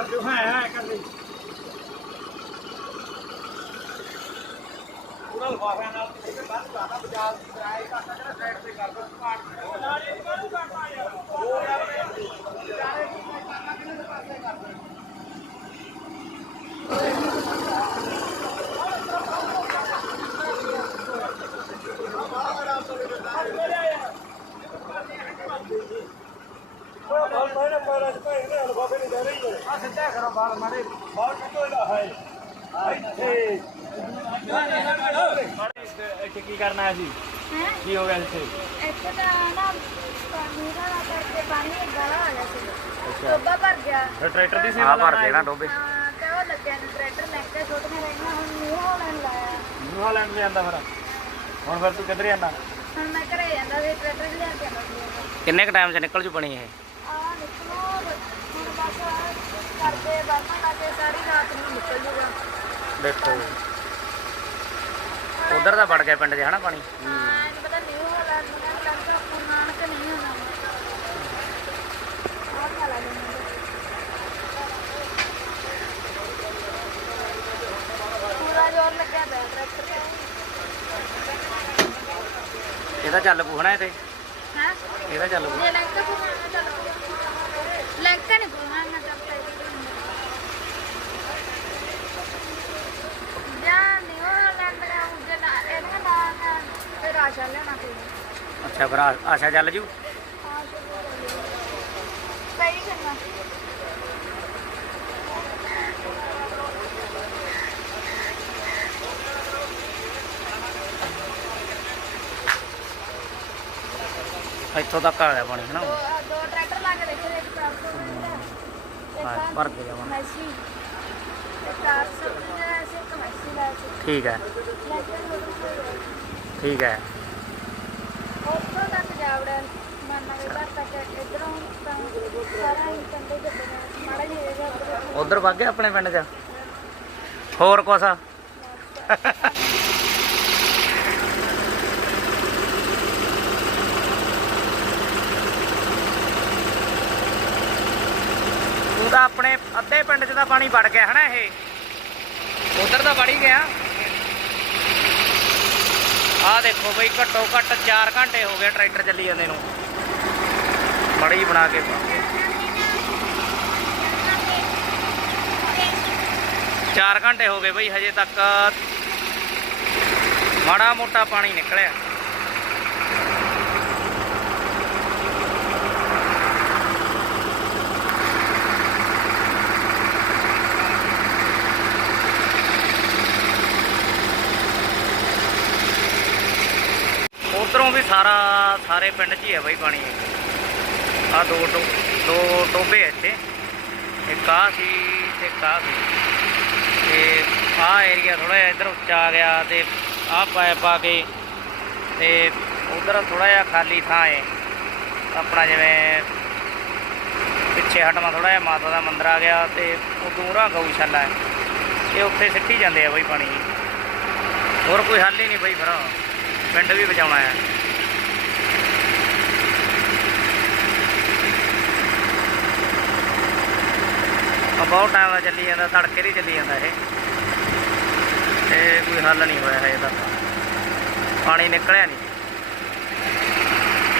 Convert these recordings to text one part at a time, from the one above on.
ਕਰ ਦਿਓ ਹਾਂ ਹਾਂ ਕਰ ਦੇ ਪੂਰਾ ਲਫਾਫਿਆਂ ਨਾਲ ਇਹਦੇ ਬਾਅਦ ਜ਼ਿਆਦਾ ਬਾਜ਼ਾਰ ਦੀ ਕਿਰਾਏ ਘੱਟ ਜਿਹੜਾ ਸਾਈਡ ਤੇ ਕਰ ਦੋ ਪਾੜ ਨਾਲ ਇਹ ਕਾਹਨੂੰ ਕਰਨਾ ਯਾਰ ਉਹ ਯਾਰ ਵਿਚਾਰੇ ਕੀ ਕਰਨਾ ਕਿਹਨੇ ਪਾਸੇ ਕਰਨਾ ਆ ਸਿੱਧਾ ਕਰੋ ਬਾਲ ਮਾਰੇ ਬਾਲ ਕੱਢੋ ਇਹਦਾ ਹੈ। ਇੱਥੇ। ਇੱਥੇ ਕੀ ਕਰਨਾ ਹੈ ਜੀ ਹੈਂ? ਕੀ ਹੋ ਗਿਆ ਇੱਥੇ? ਇੱਥੇ ਤਾਂ ਨਾ ਪਾਣੀ ਦਾ ਕਰਕੇ ਪਾਣੀ ਗਾਲਾ ਆ ਗਿਆ ਸੀ। ਟੋਬਾ ਭਰ ਗਿਆ। ਫਿਰ ਟਰੈਕਟਰ ਦੀ ਸੇਵਾ ਆ ਭਰ ਕੇ ਨਾ ਡੋਬੇ। ਹਾਂ ਤੇ ਉਹ ਲੱਗਿਆ ਨੂੰ ਟਰੈਕਟਰ ਲੈ ਕੇ ਛੋਟੀਆਂ ਰਹੀਆਂ ਹੁਣ ਨਿਊ ਹਾਲੈਂਡ ਲਾਇਆ। ਨਿਊ ਹਾਲੈਂਡ ਦੇ ਜਾਂਦਾ ਫਿਰ। ਹੁਣ ਫਿਰ ਤੂੰ ਕਿੱਧਰ ਜਾਂਦਾ? ਹੁਣ ਮੈਂ ਘਰੇ ਜਾਂਦਾ ਸੀ ਟਰੈਕਟਰ ਲਿਆ ਕੇ ਆਉਂਦਾ ਸੀ ਕਿੰਨੇ ਕ ਟਾਈਮ 'ਚ ਨਿਕਲ ਜੂ ਬਣੀ ਇਹ? ਆ ਨਿਕਲੋ ਹੁਣ ਬਸ ਕਰਦੇ ਬਰਮਾ ਲਾ ਕੇ ਸਾਰੀ ਰਾਤ ਨੂੰ ਨਿਕਲ ਜੂਗਾ। ਦੇਖੋ ਉਧਰ ਦਾ ਵੜ ਗਿਆ ਪਿੰਡ 'ਚ ਹਨਾ ਪਾਣੀ? ਹਾਂ ਇਹ ਪਤਾ ਨਿਊ ਹਾਲੈਂਡ ਨੂੰ ਲੱਗਦਾ ਹੁਣ ਨਾਨਕ ਨਹੀਂ ਹੋਣਾ ਆਹ ਖਾ ਲਾ ਪੂਰਾ ਜ਼ੋਰ ਲੱਗਿਆ ਪਿਆ ਟਰੈਕਟਰ ਤੇ। ਇਹਦਾ ਚੱਲ ਪੂ ਹਨਾ ਇਹ ਤੇ? ਹਾਂ? ਇਹਦਾ ਚੱਲ ਪੂ ਜੇ ਲੈਂਕ ਪੁਰਾਣਾ ਚੱਲ ਲੈਂਕ ਨਹੀਂ ਪੁਰਾਣਾ ਚੱਲ ਜਾਂ ਨਹੀਂ ਉਹ ਲੈਂਕ ਦਾ ਉਹ ਨਾ ਇਹਦਾ ਨਾ ਫਿਰ ਆਸ਼ਾ ਲੈਣਾ ਪਊਗਾ ਅੱਛਾ ਫਿਰ ਆ- ਆਸ਼ਾ ਚੱਲ ਜੂ? ਕਈ ਕਰਨਾ ਇੱਥੋਂ ਤੱਕ ਆ ਗਿਆ ਪਾਣੀ ਹਨਾ ਦੋ ਦੋ ਟਰੈਕਟਰ ਲਾ ਕੇ ਦੇਖੇ ਇੱਕ ਚਾਰ ਹਾਂ, ਭਰ ਕੇ ਜਾਵਾਂ। ਮੈਸੀ ਤੇ ਚਾਰ ਸੌ ਦਾ ਸੀ ਇੱਕ ਮੈਸੀ ਦਾ ਠੀਕ ਹੈ। ਲੈਕਚਰ ਠੀਕ ਹੈ ਉੱਥੋਂ ਤੱਕ ਜਾਵੜਾ ਮਾਨਾ ਦੇ ਘਰ ਤੱਕ ਇਧਰੋਂ ਤਾਂ ਸਾਰਾ ਹੀ ਕੰਡੇ ਦੇ ਮਾੜਾ ਜਿਹਾ ਜਿਹਾ ਉਧਰ ਵਗ ਗਿਆ ਆਪਣੇ ਪਿੰਡ 'ਚ? ਹੋਰ ਕੁਛ? ਤੂੰ ਤਾਂ ਆਪਣੇ ਅੱਧੇ ਪਿੰਡ 'ਚ ਤਾਂ ਪਾਣੀ ਵੜ ਗਿਆ ਹਨਾ ਇਹ। ਉਧਰ ਤਾਂ ਵੜ ਹੀ ਗਿਆ। ਆਹ ਦੇਖੋ ਬਈ ਘੱਟੋ ਘੱਟ 4 ਘੰਟੇ ਹੋ ਗਏ ਟਰੈਕਟਰ ਚੱਲੀ ਜਾਂਦੇ ਨੂੰ। ਮੜੀ ਬਣਾ ਕੇ ਪਾ 4 ਘੰਟੇ ਹੋ ਗਏ ਬਈ ਹਜੇ ਤੱਕ ਮਾੜਾ ਮੋਟਾ ਪਾਣੀ ਨਿਕਲਿਆ ਉਧਰੋਂ ਵੀ ਸਾਰਾ ਸਾਰੇ ਪਿੰਡ 'ਚ ਹੀ ਹੈ ਬਈ ਪਾਣੀ ਆ ਦੋ ਟੋ ਦੋ ਟੋਬੇ ਆ ਇੱਥੇ। ਇੱਕ ਆ ਸੀ ਤੇ ਇੱਕ ਆਹ ਸੀ। ਤੇ ਆਹ ਏਰੀਆ ਥੋੜਾ ਜਿਹਾ ਇੱਧਰ ਉੱਚਾ ਆ ਗਿਆ ਤੇ ਆਹ ਪਾਇਪ ਪਾ ਕੇ ਤੇ ਉਧਰ ਥੋੜਾ ਜਿਹਾ ਖਾਲੀ ਥਾਂ ਹੈ ਆਪਣਾ ਜਿਵੇਂ ਪਿੱਛੇ ਹਟਵਾ ਥੋੜਾ ਜਿਹਾ ਮਾਤਾ ਦਾ ਮੰਦਿਰ ਆ ਗਿਆ ਤੇ ਉਹ ਦੂਰਾ ਗਊਸ਼ਾਲਾ ਹੈ ਇਹ ਉੱਥੇ ਸਿੱਟੀ ਜਾਂਦੇ ਆ ਬਈ ਪਾਣੀ। ਹੋਰ ਕੋਈ ਹੱਲ ਹੀ ਨਹੀਂ ਬਈ ਫਿਰ। ਪਿੰਡ ਵੀ ਬਚਾਉਣਾ ਹੈ ਬਹੁਤ ਟਾਈਮ ਦਾ ਚੱਲੀ ਜਾਂਦਾ ਤੜਕੇ ਹੀ ਚੱਲੀ ਜਾਂਦਾ ਇਹ। ਤੇ ਕੋਈ ਹੱਲ ਨਹੀਂ ਹੋਇਆ ਹਜੇ ਤੱਕ। ਪਾਣੀ ਨਿਕਲਿਆ ਨਹੀਂ।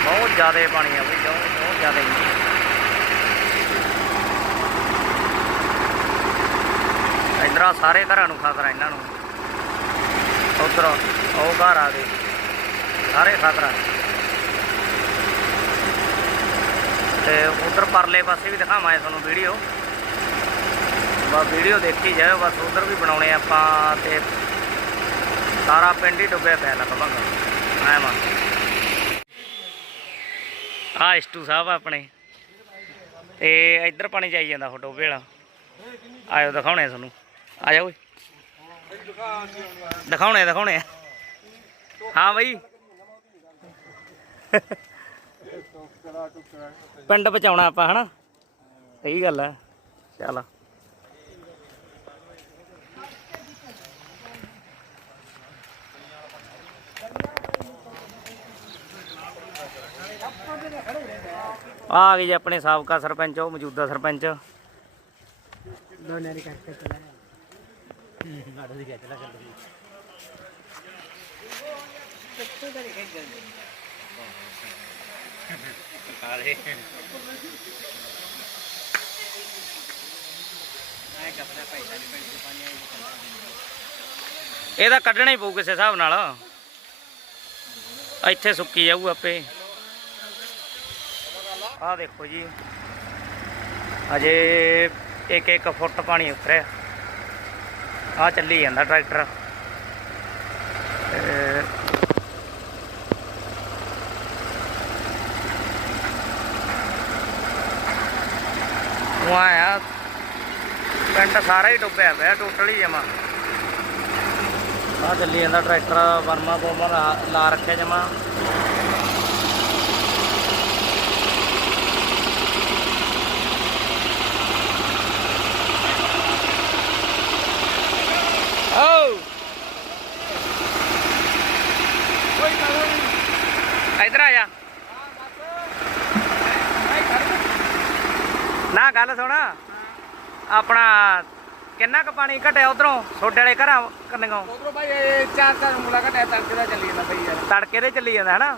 ਬਹੁਤ ਜ਼ਿਆਦਾ ਪਾਣੀ ਆ ਬਈ, ਬਹੁਤ ਜ਼ਿਆਦਾ ਹੀ। ਇਧਰ ਸਾਰੇ ਘਰਾਂ ਨੂੰ ਖਤਰਾ ਇਹਨਾਂ ਨੂੰ। ਉਧਰ ਉਹ ਘਰ ਆ ਗਏ। ਸਾਰੇ ਖਤਰਾ ਤੇ ਉਧਰ ਪਰਲੇ ਪਾਸੇ ਵੀ ਦਿਖਾਵਾਂ ਤੁਹਾਨੂੰ ਵੀਡੀਓ। ਬਸ ਵੀਡੀਓ ਦੇਖੀ ਜਾਓ ਬਸ ਉਧਰ ਵੀ ਬਣਾਉਣੇ ਆਪਾਂ ਤੇ ਸਾਰਾ ਪਿੰਡ ਹੀ ਡੁੱਬਿਆ ਪਿਆ ਲਗਭਗ ਐ ਮਾ ਆ ਇਸਟੂ ਸਾਹਿਬ ਆਪਣੇ। ਤੇ ਇੱਧਰ ਪਾਣੀ ਚਾਈ ਜਾਂਦਾ ਉਹ ਡੋਬੇ ਵਾਲਾ। ਆਇਓ ਦਿਖਾਉਣੇ ਤੁਹਾਨੂੰ। ਆ ਜਾਓ ਓਏ ਦਿਖਾਉਣੇ ਦਿਖਾਉਣੇ ਆ। ਹਾਂ ਬਈ। ਪਿੰਡ ਬਚਾਉਣਾ ਆਪਾਂ, ਹਨਾ? ਸਹੀ ਗੱਲ ਹੈ ਚੱਲ। ਆ ਗਏ ਜੀ ਆਪਣੇ ਸਾਬਕਾ ਸਰਪੰਚ ਉਹ ਮੌਜੂਦਾ ਸਰਪੰਚ। ਦੋਨੇ ਦੀ ਚਲਾ ਕਰ ਲਈ। ਇਹਦਾ ਕੱਢਣਾ ਹੀ ਪਊ ਕਿਸੇ ਹਿਸਾਬ ਨਾਲ। ਇੱਥੇ ਸੁੱਕੀ ਜਾਊ ਆਪੇ। ਆਹ ਦੇਖੋ ਜੀ। ਅਜੇ ਇੱਕ ਇੱਕ ਫੁੱਟ ਪਾਣੀ ਉਤਰਿਆ। ਆ ਚੱਲੀ ਜਾਂਦਾ ਟਰੈਕਟਰ। ਤੇ ਉਹ ਆਇਆ। ਪਿੰਡ ਸਾਰਾ ਹੀ ਡੁੱਬਿਆ ਪਿਆ ਟੋਟਲ ਹੀ ਜਮਾ। ਆ ਚੱਲੀ ਜਾਂਦਾ ਟਰੈਕਟਰ ਵਰਮਾ ਬੋਮਾ ਲਾ- ਲਾ ਰੱਖਿਆ ਜਮਾ ਓ ਇਧਰ ਆ ਜਾ ਨਾ ਗੱਲ ਸੁਣ ਆਪਣਾ ਕਿੰਨਾ ਕੁ ਪਾਣੀ ਘਟਿਆ ਉਧਰੋਂ? ਛੋਟੇ ਵਾਲੇ ਘਰਾਂ ਕੰਨਿਓ? ਉਧਰੋਂ ਭਾਈ ਇਹ ਚਾਰ ਚਾਰ ਮੁੰਡਾ ਘਟਿਆ ਤੜਕੇ ਦਾ ਚੱਲੀ ਜਾਂਦਾ ਭਾਈ ਯਾਰ। ਤੜਕੇ ਦੇ ਚੱਲੀ ਜਾਂਦਾ ਹਨਾ?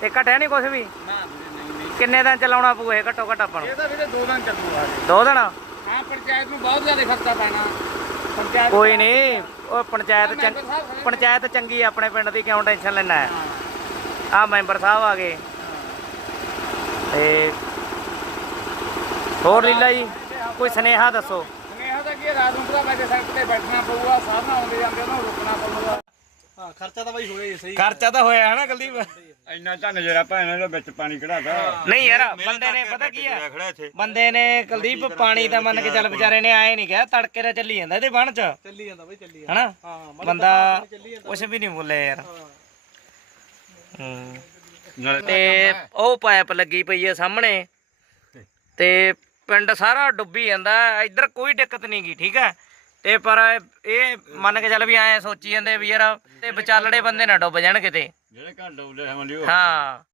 ਤੇ ਘਟਿਆ ਨਹੀਂ ਕੁਝ ਵੀ? ਨਾ ਨਹੀਂ ਨਹੀਂ। ਕਿੰਨੇ ਦਿਨ ਚਲਾਉਣਾ ਪਊ ਇਹ ਘੱਟੋ ਘੱਟ ਆਪਾਂ ਨੂੰ? ਇਹ ਤਾਂ ਵੀਰੇ ਦੋ ਦਿਨ ਚੱਲੂਗਾ। ਦੋ ਦਿਨ? ਹਾਂ ਪੰਚਾਇਤ ਨੂੰ ਬਹੁਤ ਜ਼ਿਆਦਾ ਖਰਚਾ ਪੈਣਾ। ਪੰਚਾਇਤ ਕੋਈ ਨਹੀਂ ਉਹ ਪੰਚਾਇਤ ਪੰਚਾਇਤ ਚੰਗੀ ਆਪਣੇ ਪਿੰਡ ਦੀ ਕਿਉਂ ਟੈਨਸ਼ਨ ਲੈਣਾ ਹੈ? ਆ ਮੈਂਬਰ ਸਾਹਿਬ ਆ ਗਏ। ਤੇ ਹੋਰ ਲੀਲਾ ਜੀ? ਕੋਈ ਸੁਨੇਹਾ ਦੱਸੋ? ਸੁਨੇਹਾ ਤਾਂ ਕੀ ਹੈ, ਰਾਤ ਨੂੰ ਪੂਰਾ ਬੈਠੇ ਸੜਕ ਤੇ ਬੈਠਣਾ ਪਊਗਾ ਸਾਹਮਣੇ ਆਉਂਦੇ ਜਾਂਦੇ ਉਹਨੂੰ ਰੁਕਣਾ ਪਊਗਾ। ਹਾਂ ਖਰਚਾ ਤਾਂ ਭਾਈ ਹੋਇਆ ਹੀ ਸਹੀ ਖਰਚਾ ਤਾਂ ਹੋਇਆ ਹਨਾ ਕੁਲਦੀਪ? ਇੰਨਾ ਝੰਨ ਜਿਹੜਾ ਭੈਣ ਦੇ ਵਿੱਚ ਪਾਣੀ ਕਢਾਦਾ ਨਹੀਂ ਯਾਰ ਬੰਦੇ ਨੇ ਪਤਾ ਕੀ ਆ? ਬੰਦੇ ਨੇ ਕੁਲਦੀਪ ਪਾਣੀ ਤਾਂ ਮੰਨ ਕੇ ਚੱਲ ਵਿਚਾਰੇ ਨੇ ਆਏ ਨਹੀਂ ਗਿਆ ਤੜਕੇ ਦਾ ਚੱਲੀ ਜਾਂਦਾ ਇਹਦੇ ਬਣ ਚ। ਚੱਲੀ ਜਾਂਦਾ ਭਾਈ ਚੱਲੀ ਹਨਾ? ਹਾਂ ਬੰਦਾ ਕੁਛ ਵੀ ਨਹੀਂ ਬੋਲੇ ਯਾਰ। ਹੂੰ। ਤੇ ਉਹ ਪਾਈਪ ਲੱਗੀ ਪਈ ਆ ਸਾਹਮਣੇ। ਤੇ ਪਿੰਡ ਸਾਰਾ ਡੁੱਬੀ ਜਾਂਦਾ ਇੱਧਰ ਕੋਈ ਦਿੱਕਤ ਨਹੀਂ ਗੀ ਠੀਕ ਹੈ? ਤੇ ਪਰ ਇਹ ਮੰਨ ਕੇ ਚੱਲ ਵੀ ਐ ਸੋਚੀ ਜਾਂਦੇ ਵੀ ਯਾਰ ਤੇ ਵਿਚਾਲੜੇ ਬੰਦੇ ਨਾ ਡੁੱਬ ਜਾਣ ਕਿਤੇ। ਜਿਹੜੇ ਘਰ ਡੋਬਦੇ ਉਹ ਹਾਂ।